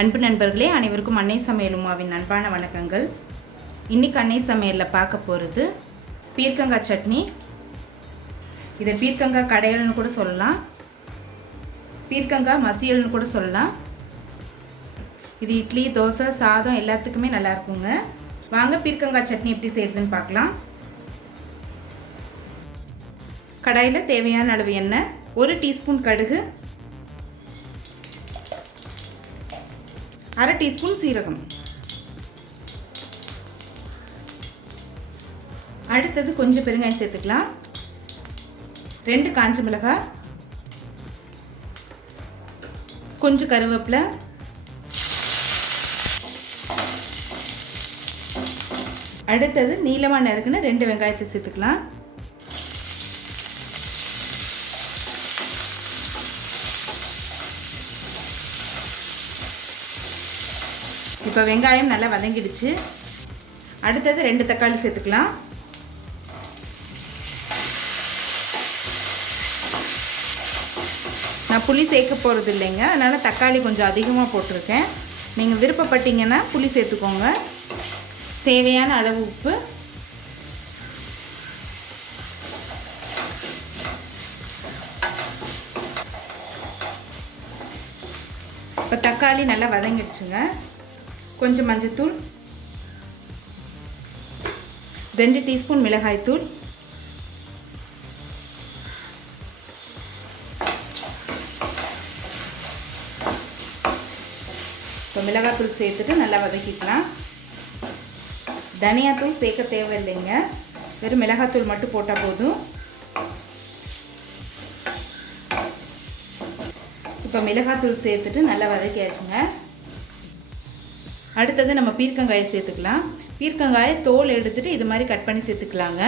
அன்பு நண்பர்களே, அனைவருக்கும் அன்னை சமையல் உமாவின் அன்பான வணக்கங்கள். இன்றைக்கி அன்னை சமையலில் பார்க்க போகிறது பீர்க்கங்காய் சட்னி. இதை பீர்க்கங்காய் கடையல்னு கூட சொல்லலாம், பீர்க்கங்காய் மசியல்னு கூட சொல்லலாம். இது இட்லி, தோசை, சாதம் எல்லாத்துக்குமே நல்லா இருக்குங்க. வாங்க பீர்க்கங்காய் சட்னி எப்படி செய்கிறதுன்னு பார்க்கலாம். கடாயில் தேவையான அளவு எண்ணெய், 1 டீஸ்பூன் கடுகு, 1/2 டீஸ்பூன் சீரகம், அடுத்தது கொஞ்சம் பெருங்காயம் சேர்த்துக்கலாம், 2 காஞ்ச மிளகாய், கொஞ்சம் கருவேப்பிலை, அடுத்தது நீளமாக நறுக்குன 2 வெங்காயத்தை சேர்த்துக்கலாம். இப்போ வெங்காயம் நல்லா வதங்கிடுச்சு. அடுத்தது 2 தக்காளி சேர்த்துக்கலாம். நான் புளி சேர்க்க போகிறது இல்லைங்க, அதனால் தக்காளி கொஞ்சம் அதிகமாக போட்டிருக்கேன். நீங்கள் விருப்பப்பட்டீங்கன்னா புளி சேர்த்துக்கோங்க. தேவையான அளவு உப்பு, இப்போ தக்காளி நல்லா வதங்கிடுச்சுங்க. கொஞ்சம் மஞ்சத்தூள், 2 டீஸ்பூன் மிளகாய்த்தூள், இப்போ மிளகாய்த்தூள் சேர்த்துட்டு நல்லா வதக்கிக்கலாம். தனியாத்தூள் சேர்க்க தேவையில்லைங்க, வெறும் மிளகாய்த்தூள் மட்டும் போட்டால் போதும். இப்போ மிளகாய்த்தூள் சேர்த்துட்டு நல்லா வதக்கியாச்சுங்க. அடுத்தது நம்ம பீர்க்கங்காயை சேர்த்துக்கலாம். பீர்க்கங்காயை தோல் எடுத்துகிட்டு இது மாதிரி கட் பண்ணி சேர்த்துக்கலாங்க.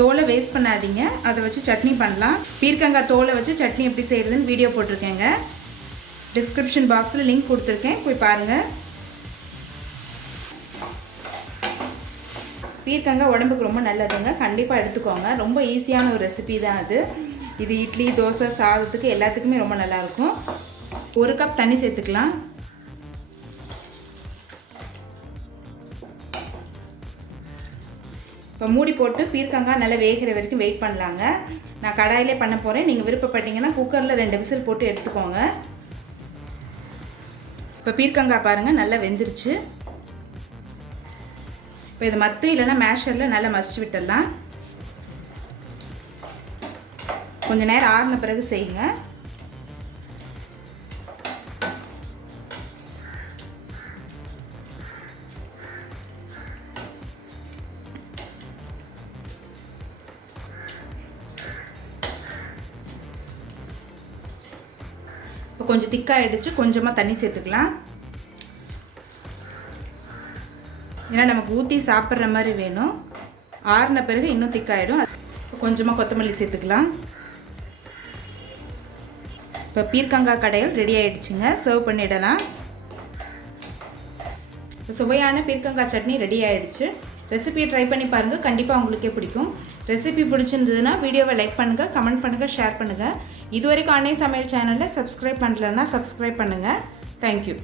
தோலை வேஸ்ட் பண்ணாதீங்க, அதை வச்சு சட்னி பண்ணலாம். பீர்க்கங்காய் தோலை வச்சு சட்னி எப்படி செய்கிறதுன்னு வீடியோ போட்டிருக்கேங்க. டிஸ்கிரிப்ஷன் பாக்ஸில் லிங்க் கொடுத்துருக்கேன், போய் பாருங்கள். பீர்க்கங்காய் உடம்புக்கு ரொம்ப நல்லதுங்க, கண்டிப்பாக எடுத்துக்கோங்க. ரொம்ப ஈஸியான ஒரு ரெசிபி தான் அது. இது இட்லி, தோசை, சாதத்துக்கு எல்லாத்துக்குமே ரொம்ப நல்லாயிருக்கும். 1 கப் தண்ணி சேர்த்துக்கலாம். இப்போ மூடி போட்டு பீர்க்கங்காய் நல்லா வேகிற வரைக்கும் வெயிட் பண்ணலாங்க. நான் கடாயிலே பண்ண போகிறேன், நீங்கள் விருப்பப்பட்டீங்கன்னா குக்கரில் 2 விசில் போட்டு எடுத்துக்கோங்க. இப்போ பீர்க்கங்காய் பாருங்கள் நல்லா வெந்துருச்சு. இப்போ இதை மத்து இல்லைன்னா மேஷரில் நல்லா மசிச்சு விட்டுடலாம். கொஞ்சம் நேரம் ஆறின பிறகு செய்யுங்க. இப்போ கொஞ்சம் திக்காகிடுச்சு, கொஞ்சமாக தண்ணி சேர்த்துக்கலாம். ஏன்னா நமக்கு ஊற்றி சாப்பிட்ற மாதிரி வேணும். ஆறின பிறகு இன்னும் திக்காகிடும். கொஞ்சமாக கொத்தமல்லி சேர்த்துக்கலாம். இப்போ பீர்க்கங்காய் கடையல் ரெடி ஆகிடுச்சுங்க, சர்வ் பண்ணிடலாம். இப்போ சுவையான பீர்க்கங்காய் சட்னி ரெடி ஆகிடுச்சு. ரெசிபியை ட்ரை பண்ணி பாருங்கள், கண்டிப்பாக உங்களுக்கே பிடிக்கும். ரெசிபி பிடிச்சிருந்ததுன்னா வீடியோவை லைக் பண்ணுங்கள், கமெண்ட் பண்ணுங்கள், ஷேர் பண்ணுங்கள். இதுவரைக்கும் அன்னை சமையல் சேனலில் சப்ஸ்கிரைப் பண்ணலன்னா சப்ஸ்கிரைப் பண்ணுங்கள். தேங்க்யூ.